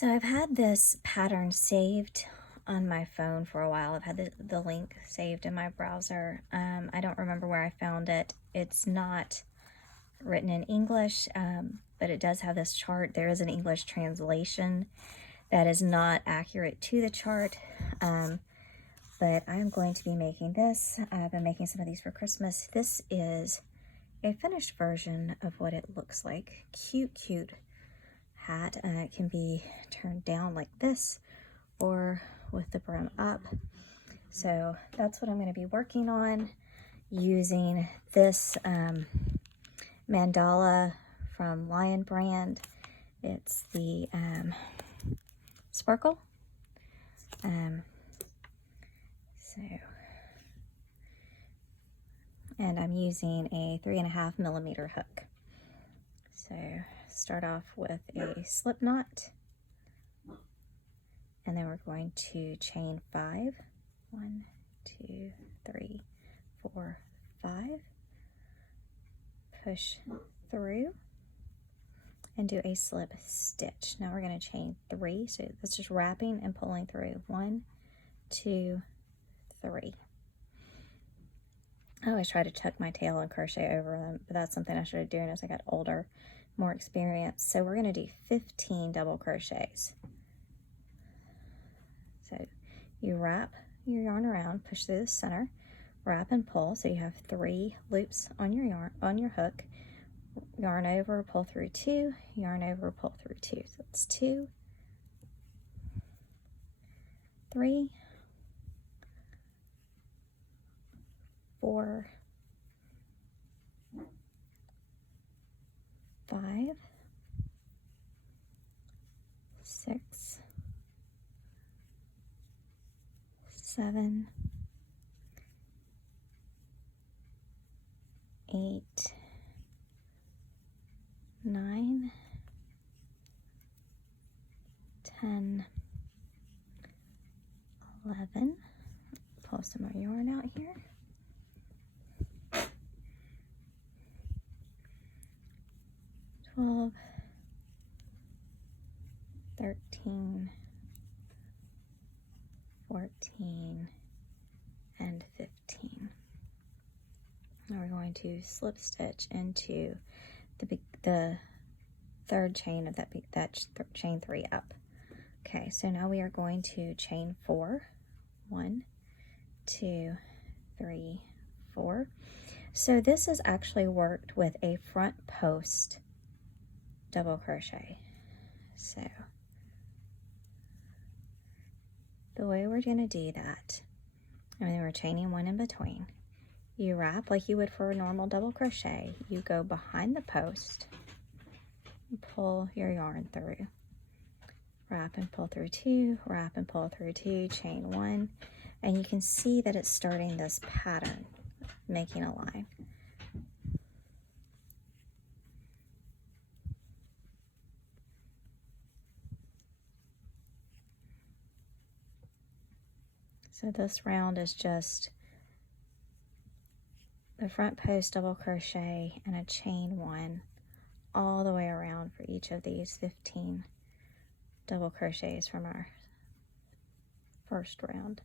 So I've had this pattern saved on my phone for a while. I've had the link saved in my browser. I don't remember where I found it. It's not written in English, but it does have this chart. There is an English translation that is not accurate to the chart, but I'm going to be making this. I've been making some of these for Christmas. This is a finished version of what it looks like. Cute, cute hat. It can be turned down like this or with the brim up. So that's what I'm going to be working on, using this mandala from Lion brand. It's the Sparkle. And I'm using a 3.5mm hook. So start off with a slip knot, and then we're going to chain 5. 1, 2, 3, 4, 5. Push through and do a slip stitch. Now we're going to chain 3, so that's just wrapping and pulling through. 1, 2, 3. I always try to tuck my tail and crochet over them, but that's something I started doing as I got older, more experience. So we're going to do 15 double crochets. So you wrap your yarn around, push through the center, wrap and pull. So you have 3 loops on your yarn, on your hook. Yarn over, pull through 2, yarn over, pull through 2. So it's 2, 3, 4, 5, 6, 7, 8, 9, 10, 11. Pull some more yarn out here. 12, 13, 14, and 15. Now we're going to slip stitch into the third chain of that chain 3 up. Okay, so now we are going to chain 4. 1, 2, 3, 4. So this is actually worked with a front post double crochet. So the way we're going to do that, and then we're chaining 1 in between. You wrap like you would for a normal double crochet. You go behind the post, pull your yarn through, wrap and pull through 2, wrap and pull through 2, chain 1, and you can see that it's starting this pattern, making a line. So this round is just the front post double crochet and a chain 1 all the way around for each of these 15 double crochets from our first round.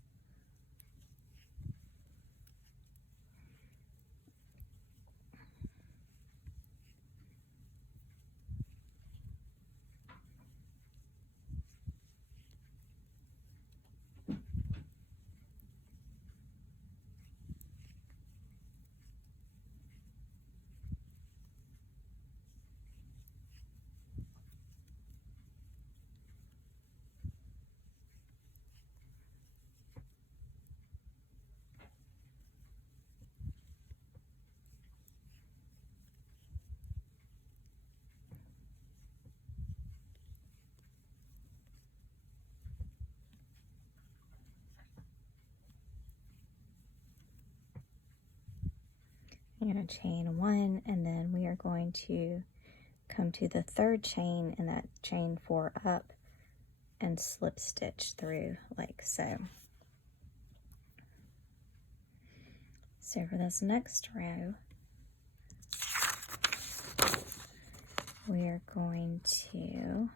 I'm going to chain 1, and then we are going to come to the third chain and that chain 4 up and slip stitch through like so. So for this next row, we are going to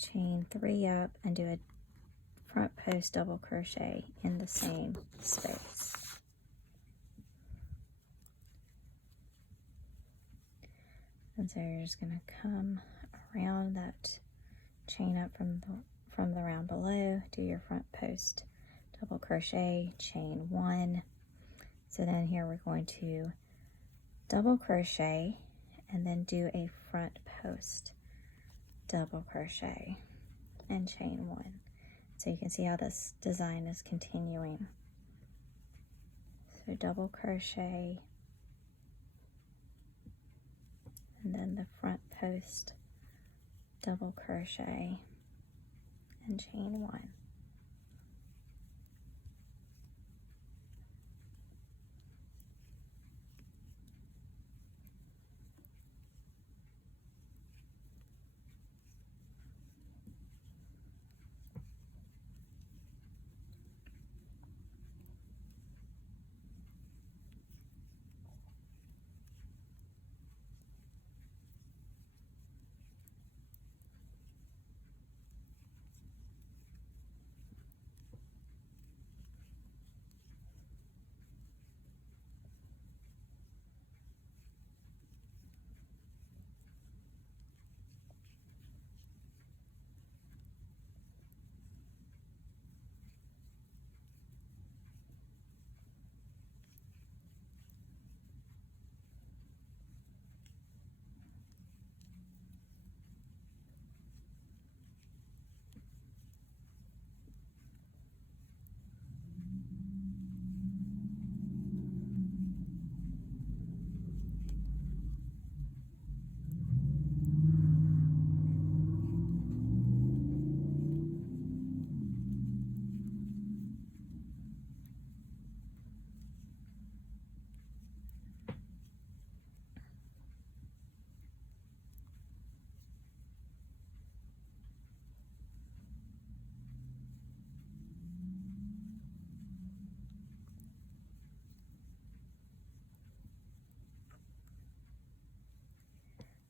chain 3 up and do a front post double crochet in the same space. And so you're just going to come around that chain up from the round below, do your front post double crochet, chain 1. So then here we're going to double crochet and then do a front post double crochet and chain 1. So you can see how this design is continuing. So double crochet and then the front post double crochet and chain 1.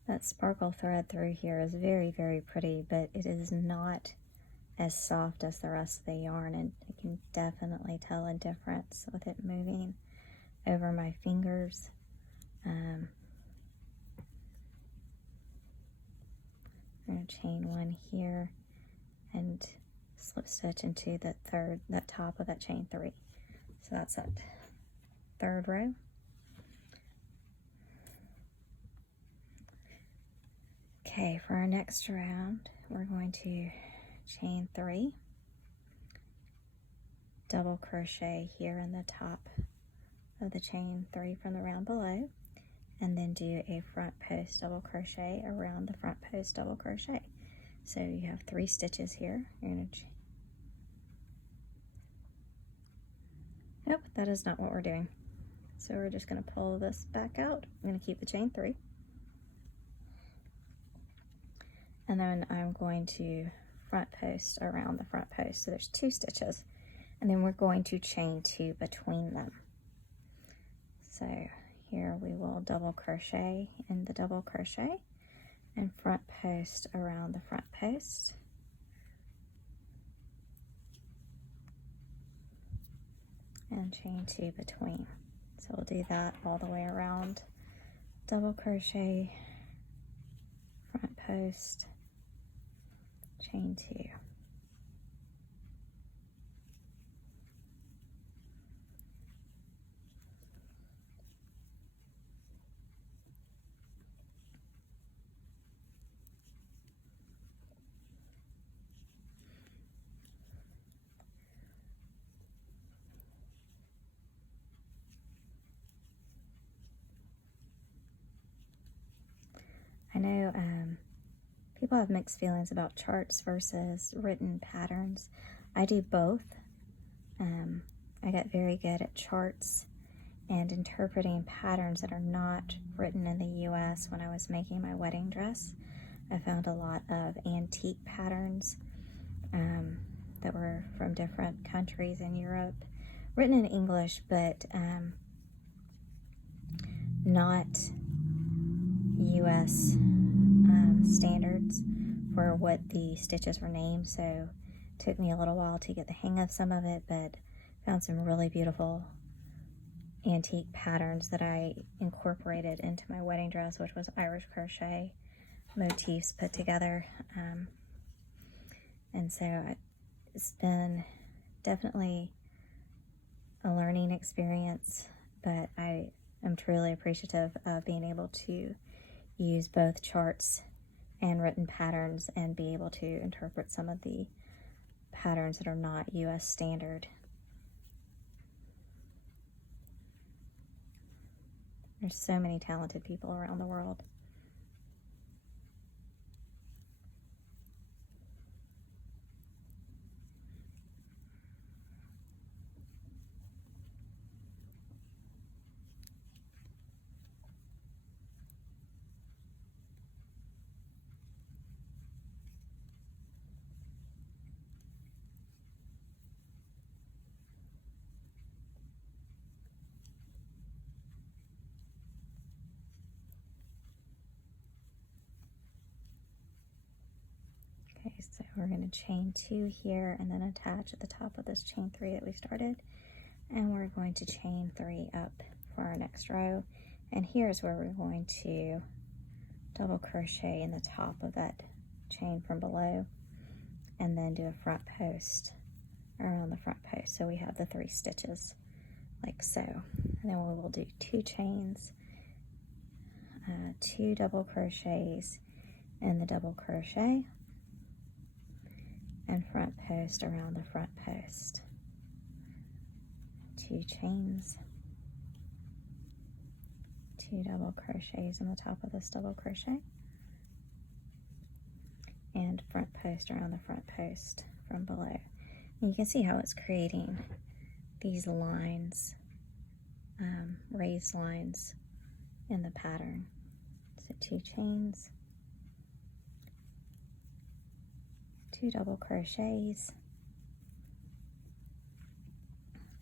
That sparkle thread through here is very, very pretty, but it is not as soft as the rest of the yarn, and I can definitely tell a difference with it moving over my fingers. I'm going to chain 1 here and slip stitch into that top of that chain 3. So that's that 3rd row. Okay, for our next round, we're going to chain 3, double crochet here in the top of the chain 3 from the round below, and then do a front post double crochet around the front post double crochet. So you have 3 stitches here. You're going to nope, that is not what we're doing. So we're just going to pull this back out. I'm going to keep the chain 3. And then I'm going to front post around the front post. So there's 2 stitches. And then we're going to chain 2 between them. So here we will double crochet in the double crochet and front post around the front post. And chain 2 between. So we'll do that all the way around. Double crochet, front post, chain 2. I know people have mixed feelings about charts versus written patterns. I do both. I got very good at charts and interpreting patterns that are not written in the US. When I was making my wedding dress, I found a lot of antique patterns that were from different countries in Europe, written in English, but not US standards remember what the stitches were named, so it took me a little while to get the hang of some of it, but found some really beautiful antique patterns that I incorporated into my wedding dress, which was Irish crochet motifs put together. And so it's been definitely a learning experience, but I am truly appreciative of being able to use both charts and written patterns and be able to interpret some of the patterns that are not US standard. There's so many talented people around the world. Okay, so we're going to chain 2 here and then attach at the top of this chain 3 that we started, and we're going to chain 3 up for our next row, and here's where we're going to double crochet in the top of that chain from below and then do a front post around the front post, so we have the 3 stitches like so. And then we will do 2 chains, 2 double crochets in the double crochet, and front post around the front post. 2 chains, 2 double crochets on the top of this double crochet, and front post around the front post from below. And you can see how it's creating these lines, raised lines in the pattern. So 2 chains, 2 double crochets,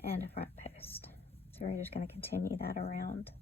and a front post. So we're just going to continue that around.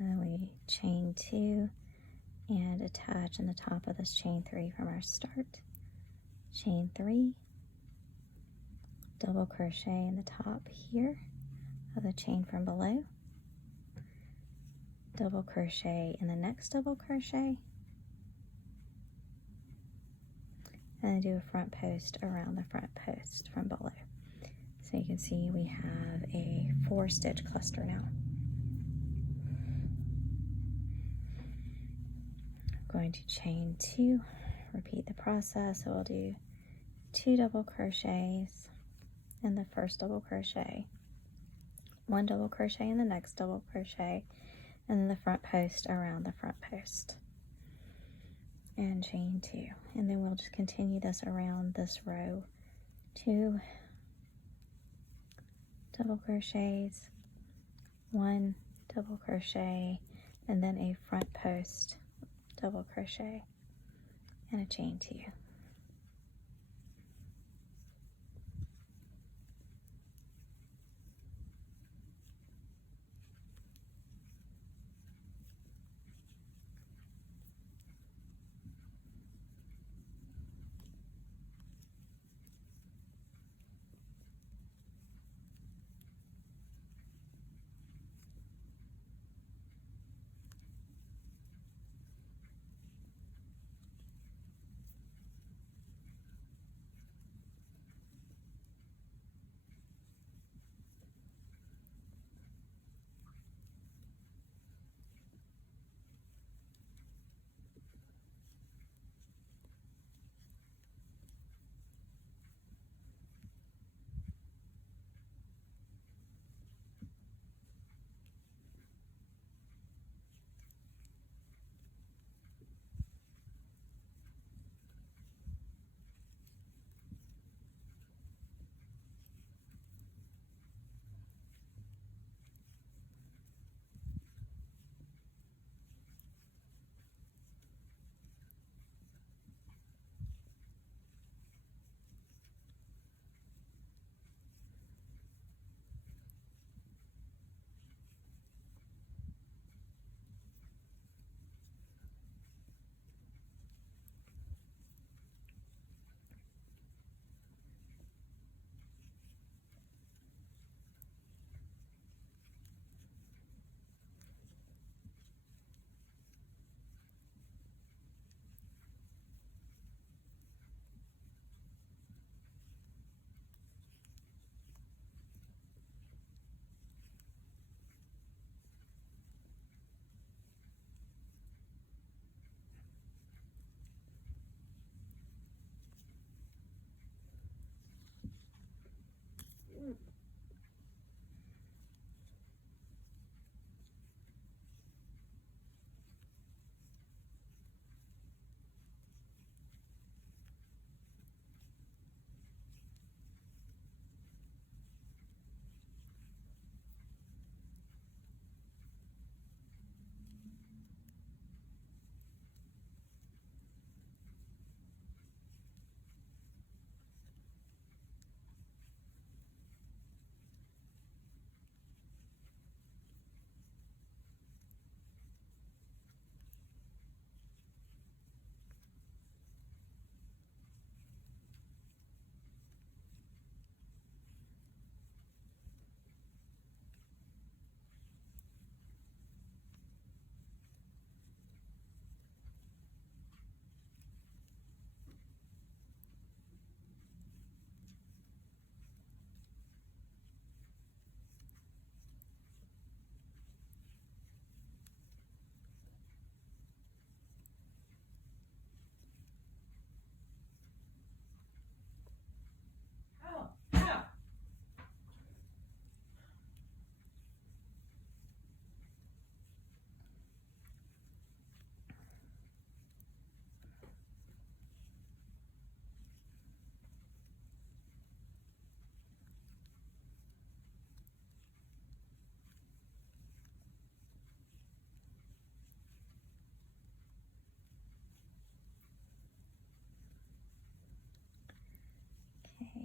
And then we chain 2 and attach in the top of this chain 3 from our start. Chain 3, double crochet in the top here of the chain from below, double crochet in the next double crochet, and then do a front post around the front post from below. So you can see we have a 4-stitch cluster now. I'm going to chain 2, repeat the process. So we'll do 2 double crochets in the first double crochet, 1 double crochet in the next double crochet, and then the front post around the front post, and chain 2. And then we'll just continue this around this row. 2 double crochets, 1 double crochet, and then a front post double crochet and a chain 2.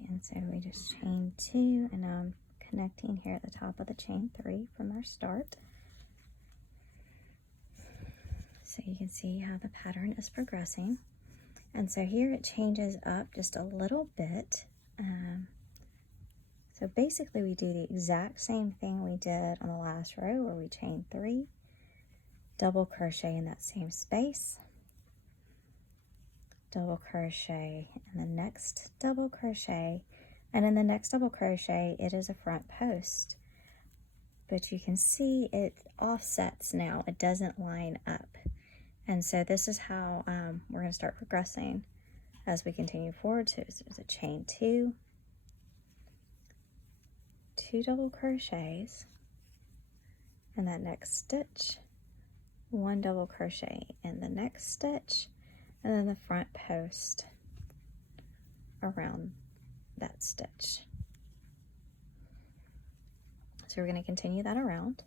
And so we just chain 2, and now I'm connecting here at the top of the chain 3 from our start. So you can see how the pattern is progressing. And so here it changes up just a little bit. So basically we do the exact same thing we did on the last row, where we chain 3, double crochet in that same space, double crochet in the next double crochet, and in the next double crochet it is a front post. But you can see it offsets now, it doesn't line up. And so this is how we're going to start progressing as we continue forward. So there's a chain 2, 2 double crochets in that next stitch, 1 double crochet in the next stitch, and then the front post around that stitch. So we're going to continue that around.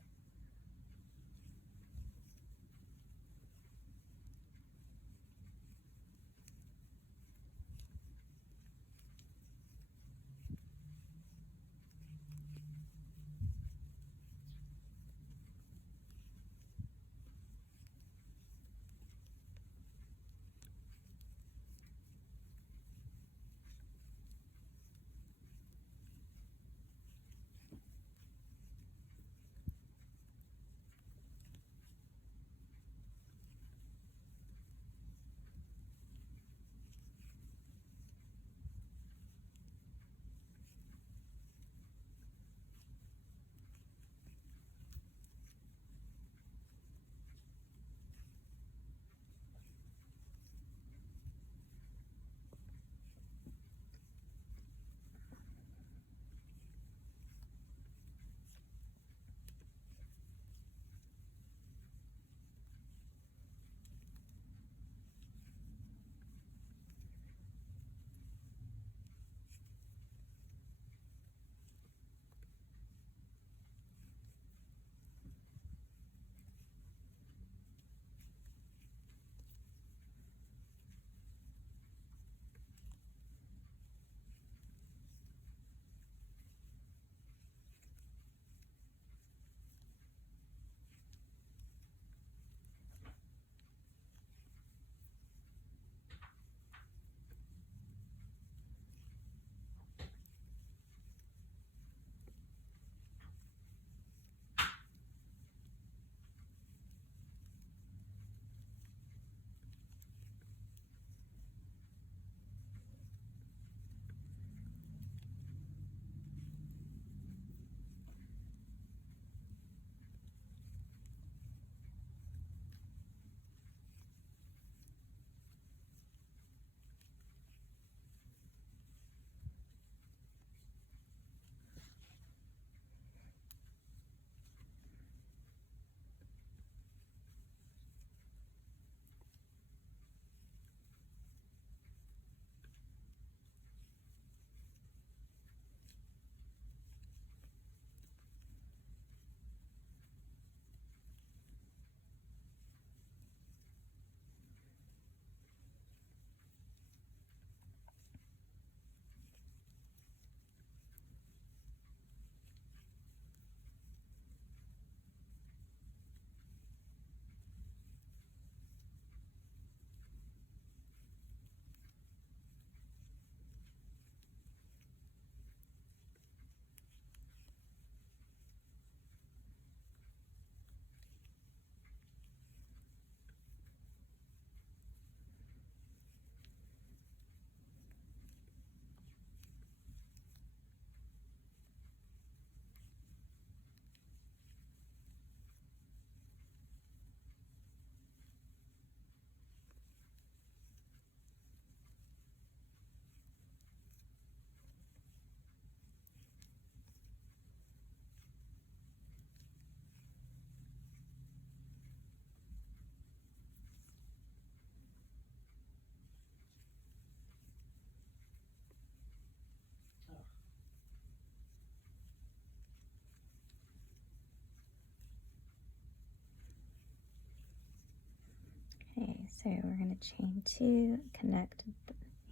Okay, so we're going to chain 2, connect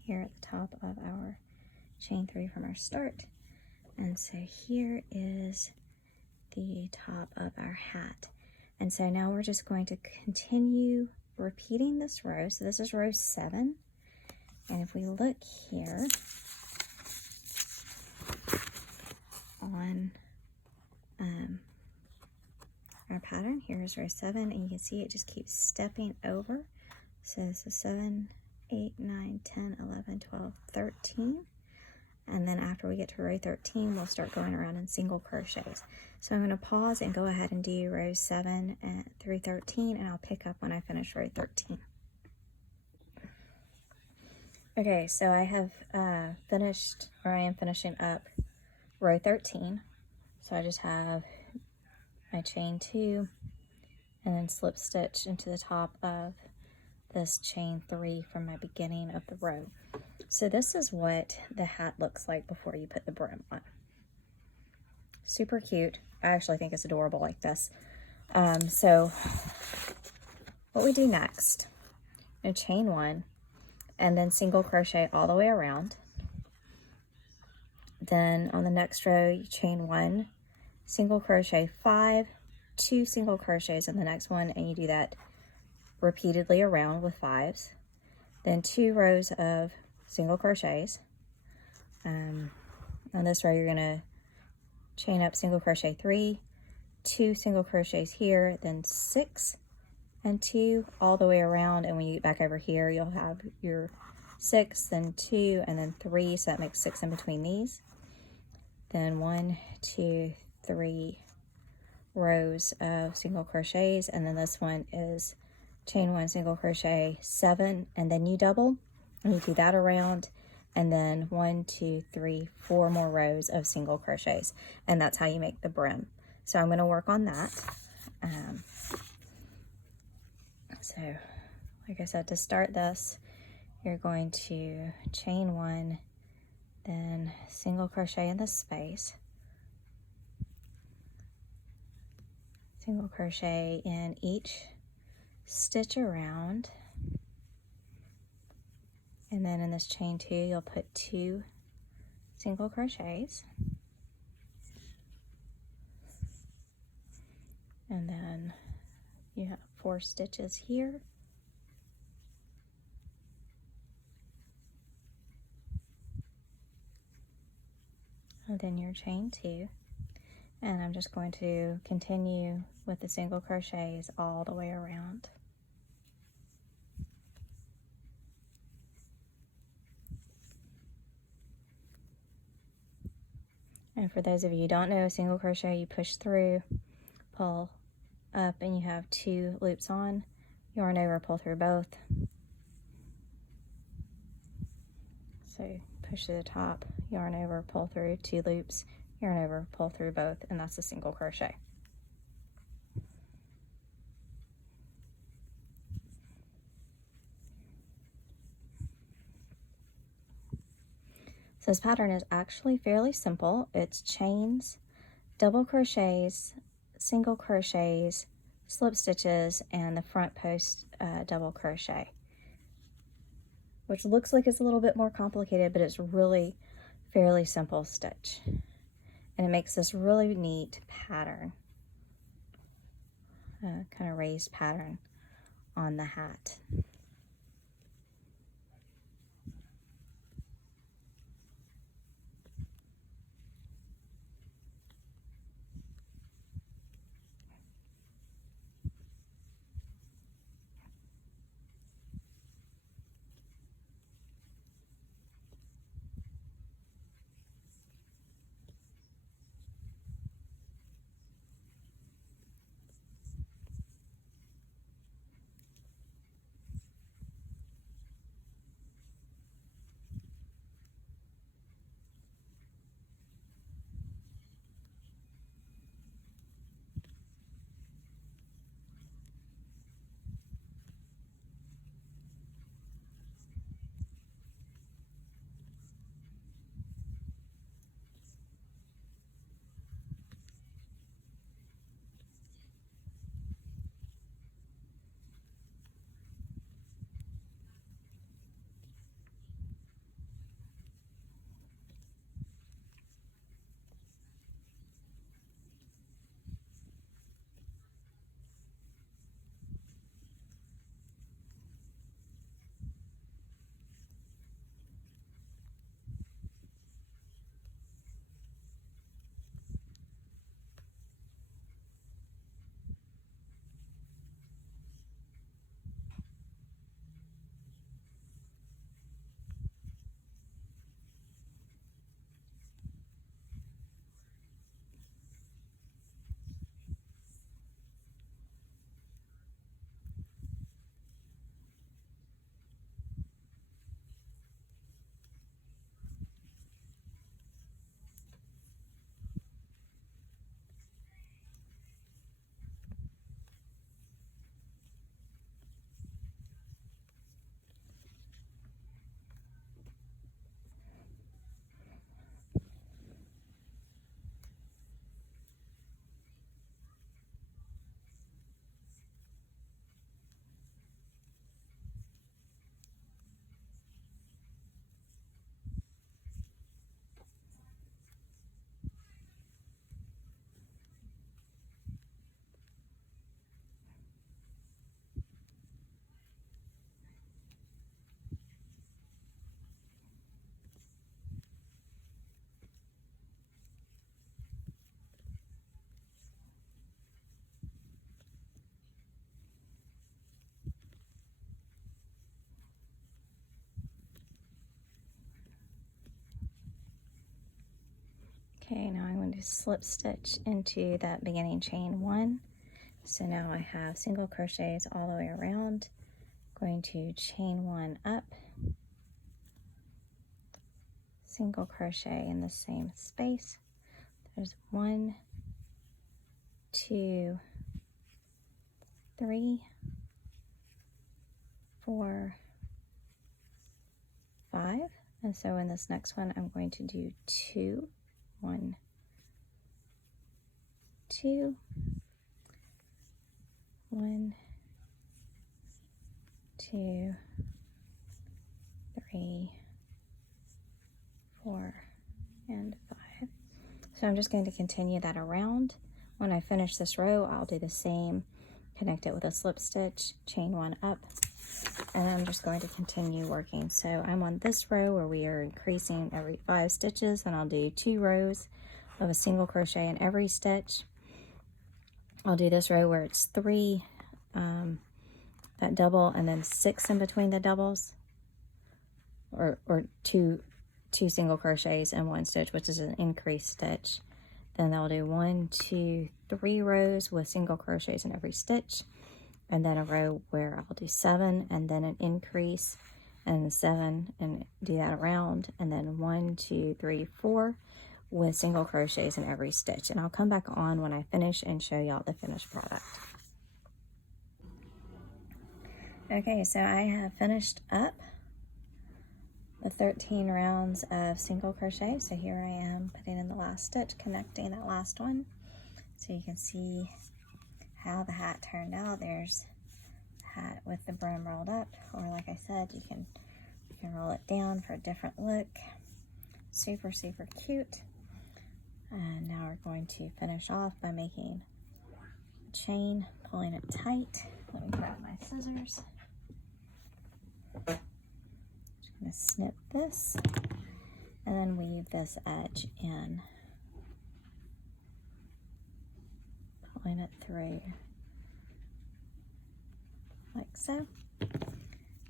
here at the top of our chain 3 from our start. And so here is the top of our hat. And so now we're just going to continue repeating this row. So this is row 7. And if we look here on our pattern, here's row 7, and you can see it just keeps stepping over. So this is 7, 8, 9, 10, 11, 12, 13. And then after we get to row 13, we'll start going around in single crochets. So I'm going to pause and go ahead and do row 7 through 13, and I'll pick up when I finish row 13. Okay, so I have finished, or I am finishing up row 13. So I just have my chain 2 and then slip stitch into the top of this chain 3 from my beginning of the row. So this is what the hat looks like before you put the brim on. Super cute. I actually think it's adorable like this. So what we do next, you chain 1 and then single crochet all the way around. Then on the next row, you chain 1, single crochet 5, 2 single crochets in the next one, and you do that repeatedly around with 5s. Then 2 rows of single crochets. On this row, you're going to chain up single crochet 3, 2 single crochets here, then 6 and 2 all the way around. And when you get back over here, you'll have your 6, then 2, and then 3. So that makes 6 in between these. Then 1, 2, 3 rows of single crochets, and then this one is chain 1 single crochet 7, and then you double, and you do that around, and then 1, 2, 3, 4 more rows of single crochets, and that's how you make the brim. So I'm going to work on that. So like I said, to start this, you're going to chain 1, then single crochet in the space, single crochet in each stitch around, and then in this chain 2 you'll put 2 single crochets, and then you have 4 stitches here, and then your chain 2, and I'm just going to continue with the single crochets all the way around. And for those of you who don't know, single crochet, you push through, pull up, and you have 2 loops on, yarn over, pull through both. So push to the top, yarn over, pull through, 2 loops, yarn over, pull through both, and that's a single crochet. So this pattern is actually fairly simple. It's chains, double crochets, single crochets, slip stitches, and the front post double crochet, which looks like it's a little bit more complicated, but it's really fairly simple stitch. And it makes this really neat pattern, kind of raised pattern on the hat. Okay, now I'm going to slip stitch into that beginning chain 1. So now I have single crochets all the way around. Going to chain 1 up, single crochet in the same space. There's 1, 2, 3, 4, 5. And so in this next one, I'm going to do 2, 1, 2, 1, 2, 3, 4, and 5. So I'm just going to continue that around. When I finish this row, I'll do the same, connect it with a slip stitch, chain 1 up, and I'm just going to continue working. So I'm on this row where we are increasing every 5 stitches, and I'll do 2 rows of a single crochet in every stitch. I'll do this row where it's 3 that double and then 6 in between the doubles, or two single crochets in 1 stitch, which is an increased stitch. Then I'll do 1, 2, 3 rows with single crochets in every stitch, and then a row where I'll do 7 and then an increase and 7 and do that around, and then 1, 2, 3, 4 with single crochets in every stitch. And I'll come back on when I finish and show y'all the finished product. Okay, so I have finished up the 13 rounds of single crochet. So here I am putting in the last stitch, connecting that last one. So you can see how the hat turned out. There's the hat with the brim rolled up, or like I said, you can roll it down for a different look. Super, super cute. And now we're going to finish off by making a chain, pulling it tight. Let me grab my scissors. Just gonna snip this and then weave this edge in, pulling it through like so.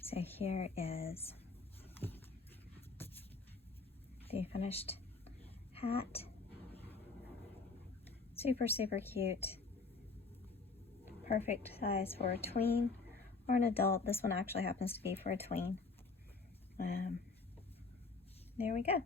So here is the finished hat. Super, super cute. Perfect size for a tween or an adult. This one actually happens to be for a tween. There we go.